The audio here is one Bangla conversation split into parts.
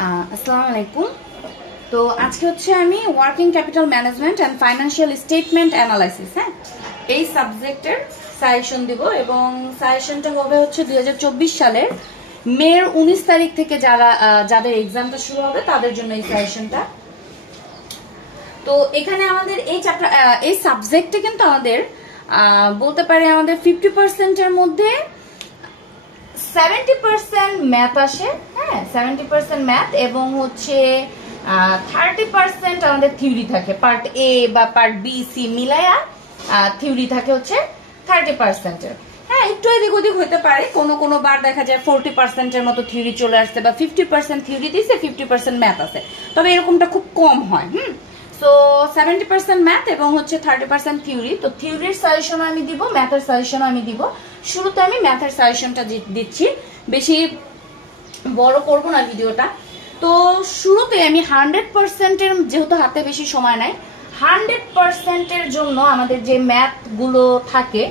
আসসালামু আলাইকুম। তো আজকে হচ্ছে আমি working capital management and financial statement analysis এই সাবজেক্টের সাজেশন দিব এবং সাজেশনটা হবে হচ্ছে 2024 সালের মের 19 তারিখ থেকে যাদের এক্সামটা শুরু হবে তাদের জন্য এই সাজেশনটা। তো এখানে আমাদের এই সাবজেক্টে কিন্তু আমাদের বলতে পারি আমাদের 50% এর মধ্যে 70% ম্যাথ আসে, হ্যাঁ 70% ম্যাথ এবং হচ্ছে 30% আমাদের থিওরি থাকে। পার্ট এ বা পার্ট বি সি মিলায়া থিওরি থাকে হচ্ছে 30% এর। হ্যাঁ একটু এদিক ওদিক হতে পারে, কোনো বার দেখা যায় 40% এর মতো থিওরি চলে আসছে বা 50% থিওরি দিছে 50% ম্যাথ আছে, তবে এরকমটা খুব কম হয়। সো 70% ম্যাথ এবং হচ্ছে 30% থিওরি। তো থিওরির সাজেশন আমি দিব, ম্যাথের সাজেশন আমি দিব। শুরুতে আমি ম্যাথের সাজেশনটা দিচ্ছি, বেশি বড় করব না ভিডিওটা। তো শুরুতে আমি 100% এর, যেহেতু হাতে বেশি সময় নাই, 100% এর জন্য আমাদের যে ম্যাথগুলো থাকে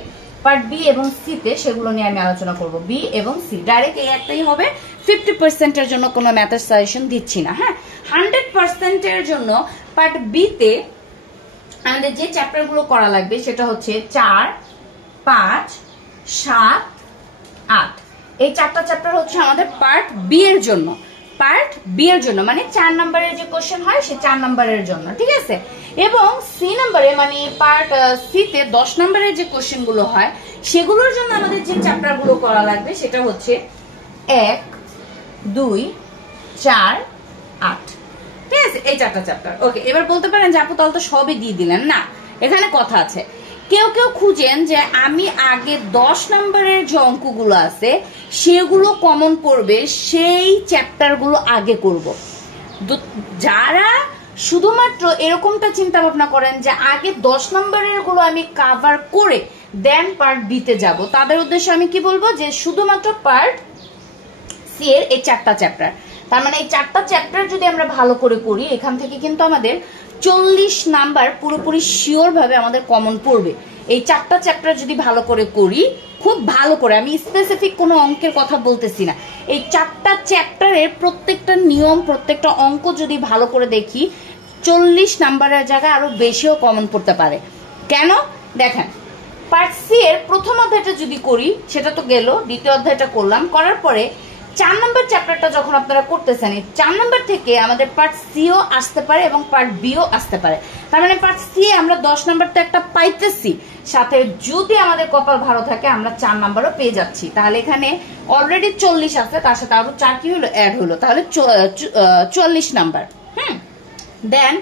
পার্ট বি এবং সি তে, সেগুলো নিয়ে আমি আলোচনা করব। বি এবং সি ডাইরেক্ট এই একটাই হবে, 50% এর জন্য কোনো ম্যাথের সাজেশন দিচ্ছি না। হ্যাঁ 100% এর জন্য পার্ট বি তে আমাদের যে চ্যাপ্টারগুলো করা লাগবে সেটা হচ্ছে 4, 5, 7, 8। এই চারটা চ্যাপ্টার হচ্ছে আমাদের পার্ট বি এর জন্য। পার্ট বি এর জন্য মানে 4 নম্বরের যে কোশ্চেন হয় সে 4 নম্বরের জন্য, ঠিক আছে। এবং সি নম্বরে মানে পার্ট সি তে 10 নম্বরের যে কোশ্চেন গুলো হয় সেগুলোর জন্য আমাদের যে চ্যাপ্টার গুলো করা লাগবে সেটা হচ্ছে 1, 2, 4, 8, ঠিক আছে। এই চারটা চ্যাপ্টার। ওকে, এবার বলতে পারেন যে আপু তাহলে তো সবই দিয়ে দিলেন। না, এখানে কথা আছে। কেউ খুঁজেন যে আমি আগে 10 নম্বরের যে অঙ্কগুলো আছে সেগুলো কমন পড়বে, সেই চ্যাপ্টারগুলো আগে করব। যারা শুধুমাত্র এরকমটা চিন্তা ভাবনা করেন যে আগে 10 নম্বরের গুলো আমি কভার করে দেন পার্ট বিতে যাব, তাদের উদ্দেশ্যে আমি কি বলবো যে শুধুমাত্র পার্ট সি এর এই 4টা চ্যাপ্টার। তার মানে এই 4টা চ্যাপ্টার যদি আমরা ভালো করে করি, এখান থেকে কিন্তু আমাদের 40 নাম্বার পুরোপুরি শিওর ভাবে আমাদের কমন পড়বে। এই 4টা চ্যাপ্টার যদি ভালো করে করি, খুব ভালো করে, আমি স্পেসিফিক কোনো অঙ্কের কথা বলতেছি না, এই 4টা চ্যাপ্টারের প্রত্যেকটা নিয়ম, প্রত্যেকটা অঙ্ক যদি ভালো করে দেখি, 40 নাম্বারের জায়গায় আরো বেশিও কমন পড়তে পারে। কেন দেখেন, পার্ট সি এর প্রথম অধ্যায়টা যদি করি সেটা তো গেল, দ্বিতীয় অধ্যায়টা করলাম, করার পরে 4 নম্বর চ্যাপ্টারটা যখন আপনারা করতেছেন, 4 নম্বর থেকে আমাদের পার্ট সিও আসতে পারে এবং পার্ট বিও আসতে পারে। তার মানে পার্ট সি আমরা 10 নম্বরটা একটা পাইতেছি, সাথে যদি আমাদের কপাল ভালো থাকে আমরা 4 নম্বরও পেয়ে যাচ্ছি। তাহলে এখানে অলরেডি 40 আছে, তার সাথে আরো 4 কি হলো, অ্যাড হলো, তাহলে 44 নাম্বার। দেন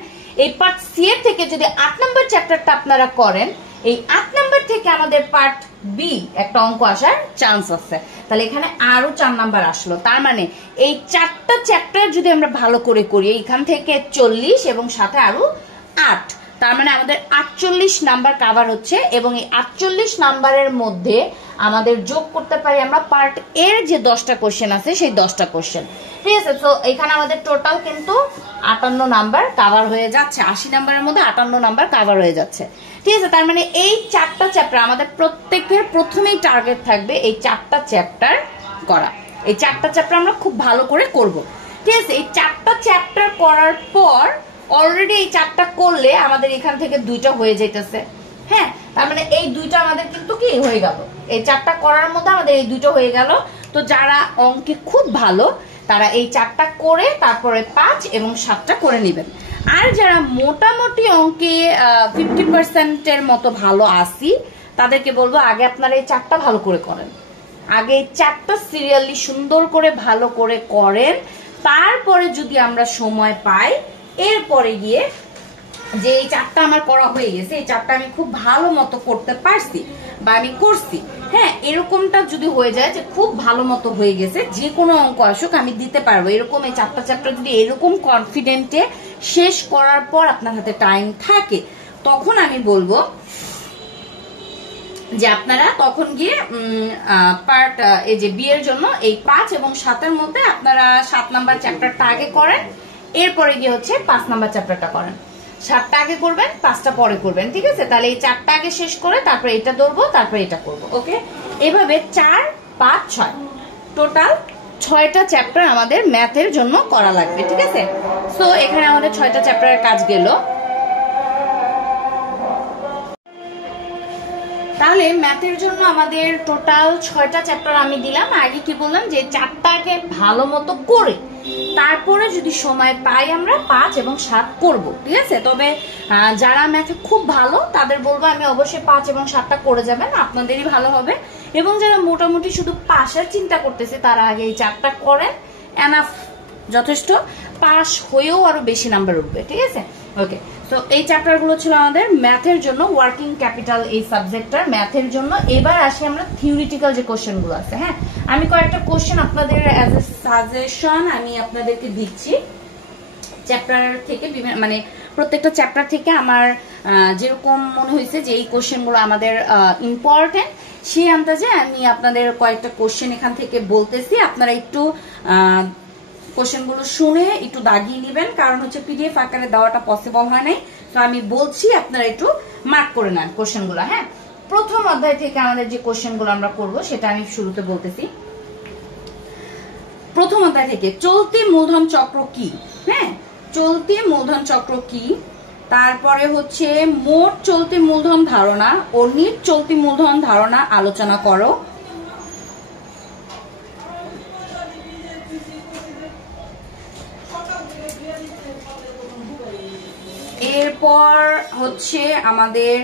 এই পার্ট সি এর থেকে যদি 8 নম্বর চ্যাপ্টারটা আপনারা করেন, এই 8 নম্বর থেকে আমাদের পার্ট বি একটা অঙ্ক আসার চান্স আছে। তাহলে এখানে আরো 4 নাম্বার আসলো। তার মানে এই 4টা চ্যাপ্টার যদি আমরা ভালো করে করি, এখান থেকে 40 এবং সাথে আরো 8, তার মানে আমাদের 48 নাম্বার কভার হচ্ছে। এবং এই 48 নাম্বারের মধ্যে আমাদের যোগ করতে পারি আমরা পার্ট এর যে 10টা কোশ্চেন আছে সেই 10টা কোশ্চেন, ঠিক আছে। তো এখানে আমাদের টোটাল কিন্তু 58 নাম্বার কভার হয়ে যাচ্ছে। 80 নাম্বারের মধ্যে 58 নাম্বার কভার হয়ে যাচ্ছে, ঠিক আছে। তার মানে এই 4টা চ্যাপ্টার আমাদের প্রত্যেকের প্রথমেই টার্গেট থাকবে এই 4টা চ্যাপ্টার করা। এই 4টা চ্যাপ্টার আমরা খুব ভালো করে করব, ঠিক আছে। এই 4টা চ্যাপ্টার করার পর অলরেডি এই 4টা করলে আমাদের এখান থেকে 2টা হয়ে যাইতেছে। হ্যাঁ, তার মানে এই 2টা আমাদের কিন্তু কি হয়ে গেল, এই 4টা করার মধ্যে আমাদের এই 2টা হয়ে গেল। তো যারা অঙ্কে খুব ভালো তারা এই 4টা করে তারপরে 5 এবং 7টা করে নেবেন। আর যারা মোটামুটি অঙ্কে 50% এর মতো ভালো আসি, তাদেরকে বলবো আগে আপনারা এই 4টা ভালো করে করেন, আগে এই 4টা সিরিয়ালি সুন্দর করে ভালো করে করেন। তারপরে যদি আমরা সময় পাই, এরপরে গিয়ে যে এই 4টা আমার করা হয়ে গেছে, এই 4টা আমি খুব ভালো মতো করতে পারছি বা আমি করছি, হ্যাঁ এরকমটা যদি হয়ে যায় যে খুব ভালো মতো হয়ে গেছে, যে কোনো অঙ্ক আসুক আমি দিতে পারবো, এরকম এই 4টা চ্যাপ্টার যদি এরকম কনফিডেন্টে শেষ করার পর আপনার হাতে টাইম থাকে, তখন আমি বলবো যে আপনারা তখন গিয়ে পার্ট এই যে বি এর জন্য এই 5 এবং 7 এর মধ্যে আপনারা 7 নাম্বার চ্যাপ্টারটা আগে করেন, এরপরে গিয়ে হচ্ছে 5 নাম্বার চ্যাপ্টারটা করেন। 7টা আগে করবেন, 5টা পরে করবেন, ঠিক আছে। তাহলে এই 4টা আগে শেষ করে তারপরে এটা ধরবো, তারপরে এটা করবো। ওকে, এভাবে 4, 5, 6 টোটাল 6টা চ্যাপ্টার আমাদের ম্যাথের জন্য করা লাগবে, ঠিক আছে। সো এখানে আমাদের 6টা চ্যাপ্টারের কাজ গেল। তাহলে ম্যাথের জন্য আমাদের টোটাল 6টা চ্যাপ্টার আমি দিলাম। আগে কি বললাম যে 4টাকে ভালো মতো করে তারপরে যদি সময় পাই আমরা 5 এবং 7 করব, ঠিক আছে। তবে যারা ম্যাথে খুব ভালো তাদের বলবো আমি অবশ্যই 5 এবং 7টা করে যাবেন, আপনাদেরই ভালো হবে। এবং যারা মোটামুটি শুধু পাশের চিন্তা করতেছে তারা আগে এই 4টা করেন, এনাফ, যথেষ্ট। পাস হয়েও আরো বেশি নাম্বার উঠবে, ঠিক আছে। ওকে, তো এই চ্যাপ্টার গুলো ছিল আমাদের ম্যাথের জন্য, ওয়ার্কিং ক্যাপিটাল এই সাবজেক্টটার ম্যাথের জন্য। এবার আসি আমরা থিওরিটিক্যাল যে কোশ্চেন গুলো আছে। হ্যাঁ, আমি কয়েকটা কোশ্চেন আপনাদের অ্যাজ এ সাজেশন আমি আপনাদেরকে দিচ্ছি চ্যাপ্টার থেকে, মানে প্রত্যেকটা চ্যাপ্টার থেকে আমার যেরকম মনে হয়েছে যে এই কোশ্চেন গুলো আমাদের ইম্পর্টেন্ট, সেই আন্দাজে আমি আপনাদের কয়েকটা কোশ্চেন এখান থেকে বলতেছি। আপনারা একটু কোশ্চেনগুলো শুনে একটু দাগিয়ে নেবেন, কারণ হচ্ছে পিডিএফ আকারে দেওয়াটা পসিবল হয় নাই। তো আমি বলছি আপনারা একটু মার্ক করে নেন কোশ্চেনগুলো। হ্যাঁ, প্রথম অধ্যায় থেকে আমাদের যে কোশ্চেনগুলো আমরা করব সেটা আমি শুরুতে বলতেছি। প্রথম অধ্যায় থেকে চলতি মূলধন চক্র কি? হ্যাঁ, চলতি মূলধন চক্র কি, তারপরে হচ্ছে মোট চলতি মূলধন ধারণা ও নিট চলতি মূলধন ধারণা আলোচনা করো। এরপর হচ্ছে আমাদের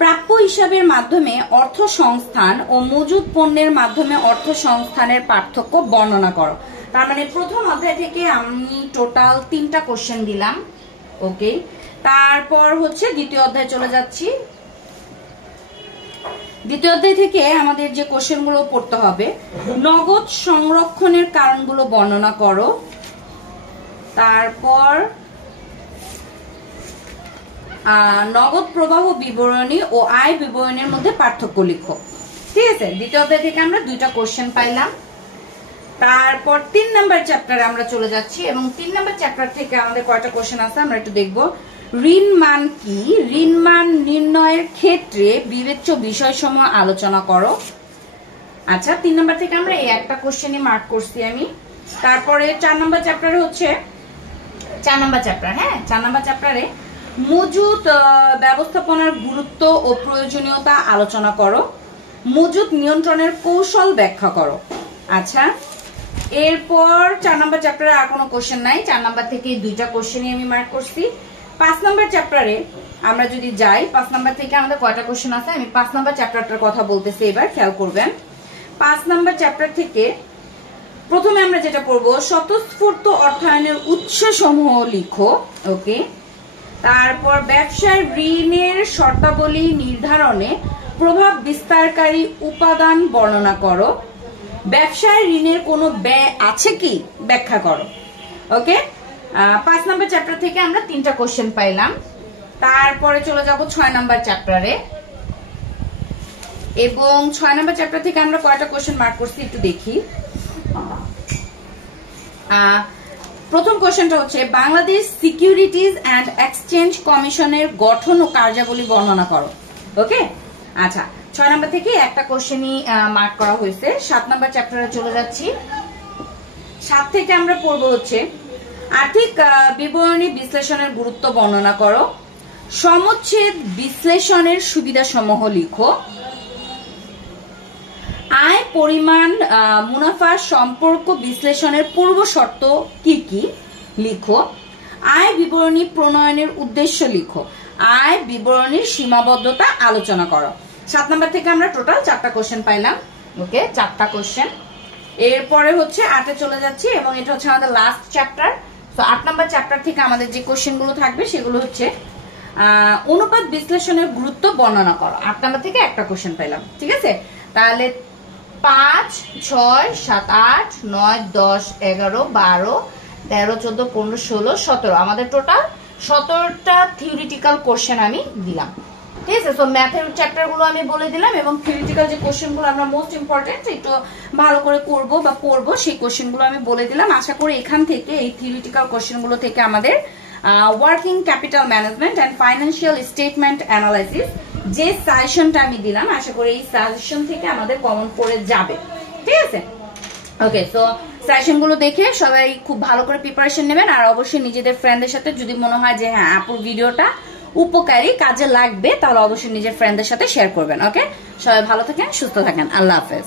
প্রাপ্য হিসাবের মাধ্যমে অর্থ সংস্থান ও মজুদ পণ্যের মাধ্যমে অর্থ সংস্থানের পার্থক্য বর্ণনা করো। তার মানে প্রথম অধ্যায় থেকে আমি টোটাল 3টা কোশ্চেন দিলাম। ওকে, তারপর হচ্ছে দ্বিতীয় অধ্যায় চলে যাচ্ছি। দ্বিতীয় অধ্যায় থেকে আমাদের যে কোশ্চেনগুলো পড়তে হবে, নগদ সংরক্ষণের কারণগুলো বর্ণনা করো। তারপর নগদ প্রবাহ বিবরণী ও আয় বিবরণীর মধ্যে পার্থক্য লিখো, ঠিক আছে। দ্বিতীয় অধ্যায় থেকে আমরা 2টা কোশ্চেন পাইলাম। তারপর 3 নাম্বার চ্যাপ্টারে আমরা চলে যাচ্ছি এবং 3 নাম্বার চ্যাপ্টার থেকে আমাদের কয়টা কোশ্চেন আছে আমরা একটু দেখব। ঋণ মান কি, ঋণ মান নির্ণয়ের ক্ষেত্রে বিবেচ্য বিষয়সমূহ আলোচনা করো। আচ্ছা, 3 নাম্বার থেকে আমরা এই একটা কোশ্চেনই মার্ক করছি আমি। তারপরে 4 নাম্বার চ্যাপ্টারে হচ্ছে 4 নাম্বার চ্যাপ্টার, হ্যাঁ 4 নাম্বার চ্যাপ্টারে মজুদ ব্যবস্থাপনার গুরুত্ব ও প্রয়োজনীয়তা আলোচনা করো। মজুদ নিয়ন্ত্রণের কৌশল ব্যাখ্যা করো। আচ্ছা, এরপর 4 নাম্বার চ্যাপ্টারে আর কোনো কোশ্চেন নাই। 4 নাম্বার থেকে 2টা কোশ্চেনই আমি মার্ক করছি। 5 নাম্বার চ্যাপ্টারে আমরা যদি যাই, 5 নাম্বার থেকে আমাদের কয়টা কোশ্চেন আছে আমি 5 নাম্বার চ্যাপ্টারটার কথা বলতেছি, এবার খেয়াল করবেন। 5 নাম্বার চ্যাপ্টার থেকে প্রথমে আমরা যেটা পড়বো, স্বতঃস্ফূর্ত অর্থায়নের উৎস সমূহ লিখো। ওকে, তারপর ব্যবসায় ঋণের শর্তাবলী নির্ধারণে প্রভাব বিস্তারকারী উপাদান বর্ণনা করো। ব্যবসায় ঋণের কোনো ব্যয় আছে কি ব্যাখ্যা করো। ওকে, 5 নাম্বার চ্যাপ্টার থেকে আমরা 3টা কোশ্চেন পাইলাম। তারপরে চলে যাব 6 নাম্বার চ্যাপ্টারে এবং 6 নাম্বার চ্যাপ্টার থেকে আমরা কয়টা কোশ্চেন মার্ক করছি একটু দেখি। প্রথম কোশ্চেনটা হচ্ছে বাংলাদেশ সিকিউরিটিজ অ্যান্ড এক্সচেঞ্জ কমিশনের গঠন ও কার্যাবলী বর্ণনা করো। ওকে, আচ্ছা 6 নাম্বার থেকে একটা কোশ্চেনই মার্ক করা হয়েছে। 7 নাম্বার চ্যাপ্টারে চলে যাচ্ছি। 7 থেকে আমরা পড়বো হচ্ছে আর্থিক বিবরণী বিশ্লেষণের গুরুত্ব বর্ণনা করো। সমচ্ছেদ বিশ্লেষণের সুবিধাসমূহ লিখো। আয় পরিমাণ মুনাফার সম্পর্ক বিশ্লেষণের পূর্ব শর্ত কি কি লিখো। আয় বিবরণী প্রণয়নের উদ্দেশ্য লিখো। আয় বিবরণীর সীমাবদ্ধতা আলোচনা করো। 7 নাম্বার থেকে আমরা টোটাল 4টা কোশ্চেন পাইলাম। ওকে, 4টা কোশ্চেন। এরপরে হচ্ছে 8 এ চলে যাচ্ছি এবং এটা হচ্ছে আমাদের লাস্ট চ্যাপ্টার। তো 8 নাম্বার চ্যাপ্টার থেকে আমাদের যে কোশ্চেন গুলো থাকবে সেগুলো হচ্ছে অনুপাত বিশ্লেষণের গুরুত্ব বর্ণনা করো। 8 নাম্বার থেকে একটা কোশ্চেন পাইলাম, ঠিক আছে। তাহলে 5, 6, 7, 8, 9, 10, 11, 12, 13, 14, 15, 16, 17 আমাদের টোটাল 17টা থিওরিটিক্যাল কোশ্চেন আমি দিলাম, ঠিক আছে। সো ম্যাথের চ্যাপ্টার গুলো আমি বলে দিলাম এবং থিওরিটিক্যাল যে কোশ্চেন গুলো আমরা মোস্ট ইম্পর্টেন্ট একটু ভালো করে করবো বা পড়বো সেই কোশ্চেন গুলো আমি বলে দিলাম। আশা করি এখান থেকে এই থিওরিটিক্যাল কোশ্চেন গুলো থেকে আমাদের working capital management and financial statement analysis যে সাজেশনটা আমি দিলাম, আশা করি এই সাজেশন থেকে আমাদের কমন পড়ে যাবে, ঠিক আছে। ওকে, সো সেশন গুলো দেখে সবাই খুব ভালো করে প্রিপারেশন নেবেন। আর অবশ্যই নিজেদের ফ্রেন্ডদের সাথে যদি মনে হয় যে হ্যাঁ আপুর ভিডিওটা উপকারী, কাজে লাগবে, তাহলে অবশ্যই নিজের ফ্রেন্ডদের সাথে শেয়ার করবেন। ওকে, সবাই ভালো থাকেন, সুস্থ থাকেন, আল্লাহ হাফেজ।